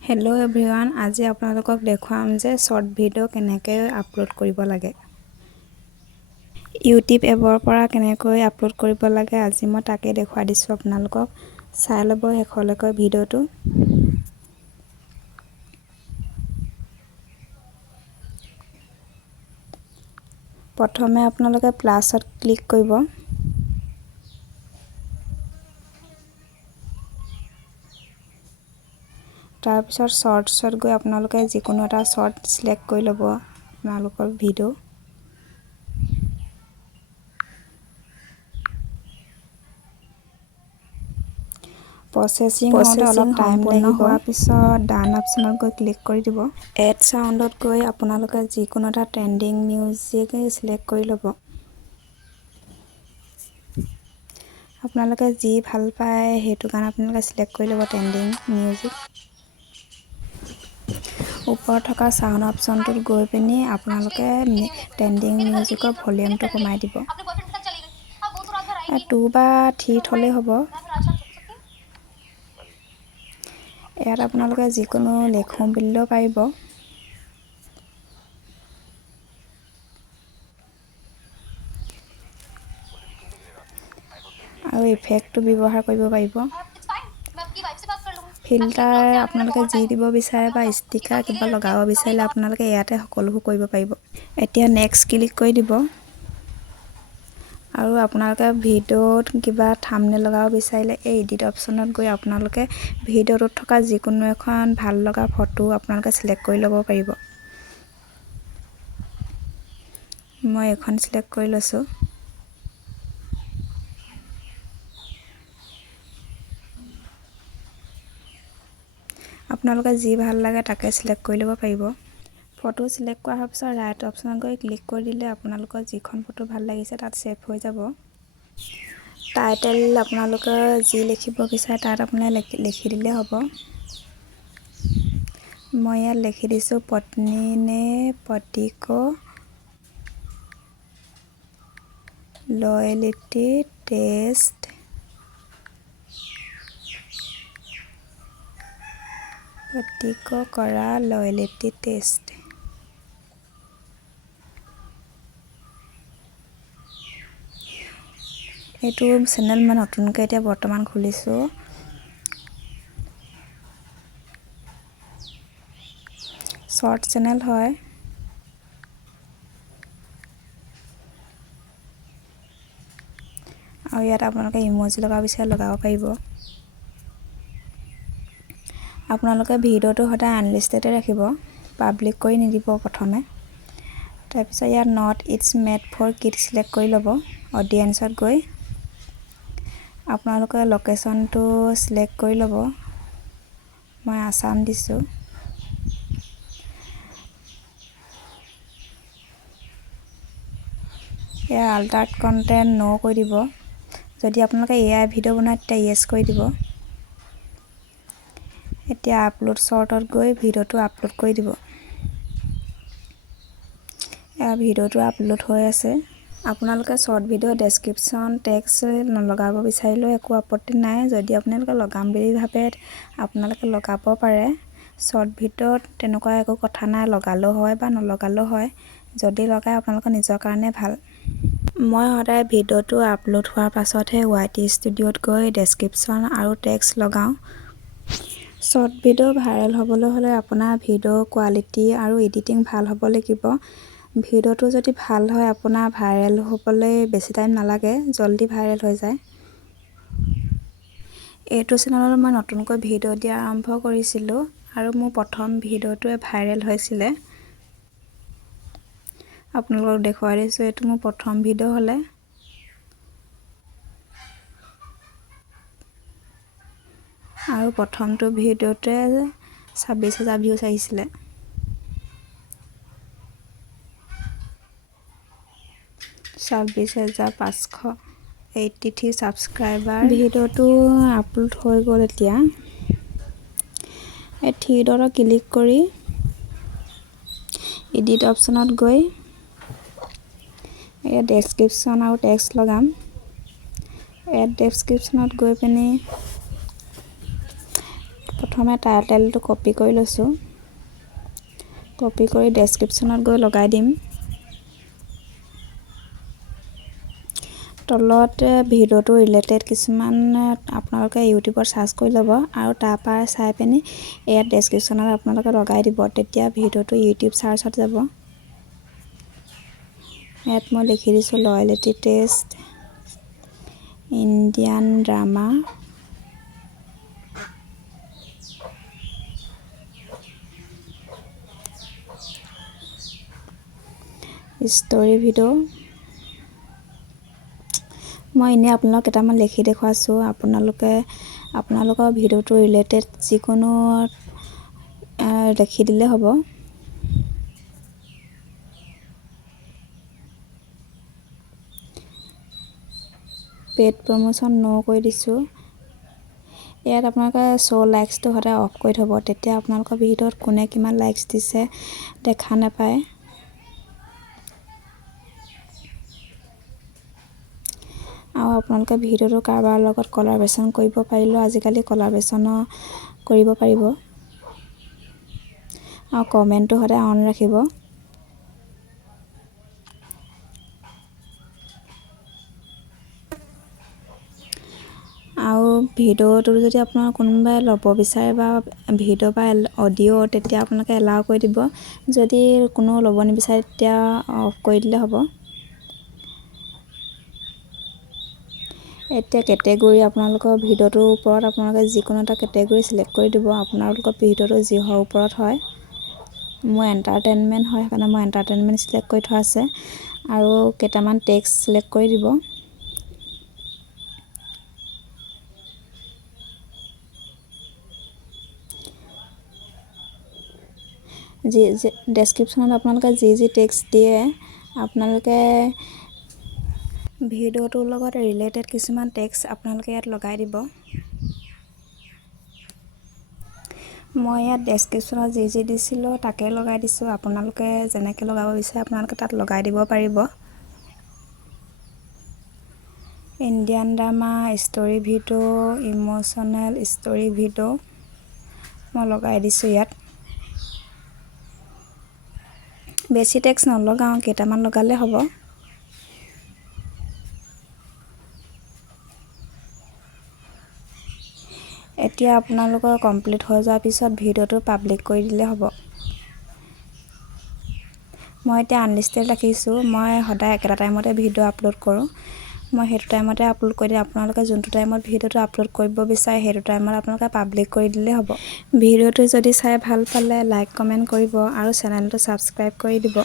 Hello' everyone, আজি আপোনালোকক দেখুৱাম যে শ্বৰ্ট ভিডিঅ' কেনেকৈ আপলোড কৰিব লাগে। ইউটিউব এপৰ পৰা কেনেকৈ আপলোড কৰিব লাগে আজি মই তাকে দেখুৱাই দিছোঁ আপোনালোকক। চাই ল'ব শেষলৈকৈ ভিডিঅ'টো। প্ৰথমে আপোনালোকে প্লাছত ক্লিক কৰিব। তাৰপিছত শ্বৰ্টছত গৈ আপোনালোকে যিকোনো এটা শ্বৰ্ট চিলেক্ট কৰি ল'ব আপোনালোকৰ ভিডিঅ'। প্ৰচেছিং হওঁতে অলপ টাইম লাগিব। হোৱাৰ পিছত ডান অপশ্যনত গৈ ক্লিক কৰি দিব। এড চাউণ্ডত গৈ আপোনালোকে যিকোনো এটা ট্ৰেণ্ডিং মিউজিক চিলেক্ট কৰি ল'ব। আপোনালোকে যি ভাল পায় সেইটো কাৰণে আপোনালোকে চিলেক্ট কৰি ল'ব ট্ৰেণ্ডিং মিউজিক। ওপৰত থকা চাউণ্ড অপশ্যনটোত গৈ পিনি আপোনালোকে ট্ৰেণ্ডিং মিউজিকৰ ভলিউমটো কমাই দিব। 2 বা 3 থ'লেই হ'ব। ইয়াত আপোনালোকে যিকোনো লেখোঁ বুলিলেও পাৰিব। আৰু ইফেক্টটো ব্যৱহাৰ কৰিব পাৰিব। ফিল্টাৰ আপোনালোকে যি দিব বিচাৰে বা ষ্টিকাৰ কিবা লগাব বিচাৰিলে আপোনালোকে ইয়াতে সকলোবোৰ কৰিব পাৰিব। এতিয়া নেক্সট ক্লিক কৰি দিব। আৰু আপোনালোকে ভিডিঅ'ত কিবা থাম্বনেইল লগাব বিচাৰিলে এই এডিট অপশ্যনত গৈ আপোনালোকে ভিডিঅ'টোত থকা যিকোনো এখন ভাল লগা ফটো আপোনালোকে চিলেক্ট কৰি ল'ব পাৰিব। মই এখন চিলেক্ট কৰি লৈছোঁ। আপোনালোকে যি ভাল লাগে তাকে চিলেক্ট কৰি ল'ব পাৰিব। ফটো চিলেক্ট কৰাৰ পিছত ৰাইট অপশ্যনত গৈ ক্লিক কৰি দিলে আপোনালোকৰ যিখন ফটো ভাল লাগিছে তাত ছেভ হৈ যাব। টাইটেল আপোনালোকে যি লিখিব বিচাৰে তাত আপোনালোকে লিখি দিলে হ'ব। মই ইয়াত লিখি দিছোঁ পত্নী নে পতি কো লয়েলিটি টেষ্ট। पति को কৰা লয়েলিটি টেষ্ট। এইটো চেনেল মই নতুনকৈ এতিয়া বৰ্তমান খুলিছোঁ। শ্বৰ্ট চেনেল হয়। আৰু ইয়াত আপোনালোকে ইম'জি লগাব বিচাৰে লগাব পাৰিব। আপোনালোকে ভিডিঅ'টো সদায় আনলিষ্টেডে ৰাখিব, পাব্লিক কৰি নিদিব প্ৰথমে। তাৰপিছত ইয়াত not it's made for kids select কৰি ল'ব। অডিয়েঞ্চত গৈ আপোনালোকে লোকেশ্যনটো চিলেক্ট কৰি ল'ব। মই আসাম দিছোঁ। ইয়াৰ আল্টাৰ্ড কণ্টেণ্ট ন' কৰি দিব। যদি আপোনালোকে AI ভিডিঅ' বনায় তেতিয়া য়েছ কৰি দিব। এতিয়া আপলোড শ্বৰ্টত গৈ ভিডিঅ'টো আপলোড কৰি দিব। এয়া ভিডিঅ'টো আপলোড হৈ আছে। আপোনালোকে শ্বৰ্ট ভিডিঅ' ডেছক্ৰিপশ্যন টেক্সট নলগাব বিচাৰিলেও একো আপত্তি নাই। যদি আপোনালোকে লগাম বুলি ভাবে আপোনালোকে লগাব পাৰে। শ্বৰ্ট ভিডিঅ'ত তেনেকুৱা একো কথা নাই, লগালেও হয় বা নলগালেও হয়। যদি লগাই আপোনালোকৰ নিজৰ কাৰণে ভাল। মই সদায় ভিডিঅ'টো আপলোড হোৱাৰ পাছতহে YT ষ্টুডিঅ'ত গৈ ডেছক্ৰিপশ্যন আৰু টেক্সট লগাওঁ। শ্বৰ্ট ভিডিঅ' ভাইৰেল হ'বলৈ হ'লে আপোনাৰ ভিডিঅ' কোৱালিটি আৰু এডিটিং ভাল হ'ব লাগিব। ভিডিঅ'টো যদি ভাল হয় আপোনাৰ ভাইৰেল হ'বলৈ বেছি টাইম নালাগে, জল্দি ভাইৰেল হৈ যায়। এইটো চেনেলত মই নতুনকৈ ভিডিঅ' দিয়া আৰম্ভ কৰিছিলোঁ আৰু মোৰ প্ৰথম ভিডিঅ'টোৱে ভাইৰেল হৈছিলে। আপোনালোকক দেখুৱাই দিছোঁ, এইটো মোৰ প্ৰথম ভিডিঅ' হ'লে। আৰু প্ৰথমটো ভিডিঅ'তে 26,000 ভিউজ আহিছিলে। $26,583 ছাবস্ক্ৰাইবাৰ। ভিডিঅ'টো আপলোড হৈ গ'ল। এতিয়া এই 3 ডটত ক্লিক কৰি এডিট অপশ্যনত গৈ এতিয়া ডেছক্ৰিপশ্যন আৰু টেক্সট লগাম। এড ডেছক্ৰিপশ্যনত গৈ পিনি প্ৰথম প্ৰথমে টাইটেলটো কপি কৰি লৈছোঁ। কপি কৰি ডেছক্ৰিপশ্যনত গৈ লগাই দিম। তলত ভিডিঅ'টো ৰিলেটেড কিছুমান আপোনালোকে ইউটিউবত চাৰ্চ কৰি ল'ব আৰু তাৰপৰা চাই পিনি ইয়াত ডেছক্ৰিপশ্যনত আপোনালোকে লগাই দিব। তেতিয়া ভিডিঅ'টো ইউটিউব চাৰ্চত যাব। ইয়াত মই লিখি দিছোঁ loyalty test, Indian drama, story video'. মই এনেই আপোনালোকক কেইটামান লিখি দেখুৱাইছোঁ। আপোনালোকৰ ভিডিঅ'টো ৰিলেটেড যিকোনো লিখি দিলে হ'ব। পেইড প্ৰমোশ্যন কৰি দিছোঁ। ইয়াত আপোনালোকে শ্ব' লাইকছটো সদায় অফ কৰি থ'ব, তেতিয়া আপোনালোকৰ ভিডিঅ'ত কোনে কিমান লাইকছ দিছে দেখা নাপায়। আৰু আপোনালোকে ভিডিঅ'টো কাৰোবাৰ লগত কলাবৰেশ্যন কৰিব পাৰিলেও আজিকালি কলাবৰেশ্যনো কৰিব পাৰিব। আৰু কমেণ্টটো সদায় অন ৰাখিব। আৰু ভিডিঅ'টো যদি আপোনাৰ কোনোবাই ল'ব বিচাৰে বা ভিডিঅ' বা অডিঅ' তেতিয়া আপোনালোকে এলাউ কৰি দিব। যদি কোনো ল'ব নিবিচাৰে তেতিয়া অফ কৰি দিলে হ'ব। এতিয়া কেটেগৰী আপোনালোকৰ ভিডিঅ'টোৰ ওপৰত আপোনালোকে যিকোনো এটা কেটেগৰী চিলেক্ট কৰি দিব। আপোনালোকৰ ভিডিঅ'টো যিহৰ ওপৰত হয়, মোৰ এণ্টাৰটেইনমেণ্ট হয় সেইকাৰণে মই এণ্টাৰটেইনমেণ্ট চিলেক্ট কৰি থোৱা আছে। আৰু কেইটামান টেক্সট চিলেক্ট কৰি দিব। ডেছক্ৰিপশ্যনত আপোনালোকে যি টেক্সট দিয়ে আপোনালোকে ভিডিঅ'টোৰ লগত ৰিলেটেড কিছুমান টেক্সট আপোনালোকে ইয়াত লগাই দিব। মই ইয়াত ডেছক্ৰিপশ্যনত যি দিছিলোঁ তাকে লগাই দিছোঁ। আপোনালোকে যেনেকৈ লগাব বিচাৰে আপোনালোকে তাত লগাই দিব পাৰিব। Indian drama, story video', emotional story video' মই লগাই দিছোঁ ইয়াত। বেছি টেক্সট নলগাওঁ, কেইটামান লগালে হ'ব। এতিয়া আপোনালোকৰ কমপ্লিট হৈ যোৱাৰ পিছত ভিডিঅ'টো পাব্লিক কৰি দিলে হ'ব। মই এতিয়া আনলিষ্টেড ৰাখিছোঁ। মই সদায় একেটা টাইমতে ভিডিঅ' আপলোড কৰোঁ। মই সেইটো টাইমতে আপলোড কৰি দিম। আপোনালোকে যোনটো টাইমত ভিডিঅ'টো আপলোড কৰিব বিচাৰে সেইটো টাইমত আপোনালোকে পাব্লিক কৰি দিলে হ'ব। ভিডিঅ'টো যদি চাই ভাল পালে লাইক কমেণ্ট কৰিব আৰু চেনেলটো ছাবস্ক্ৰাইব কৰি দিব।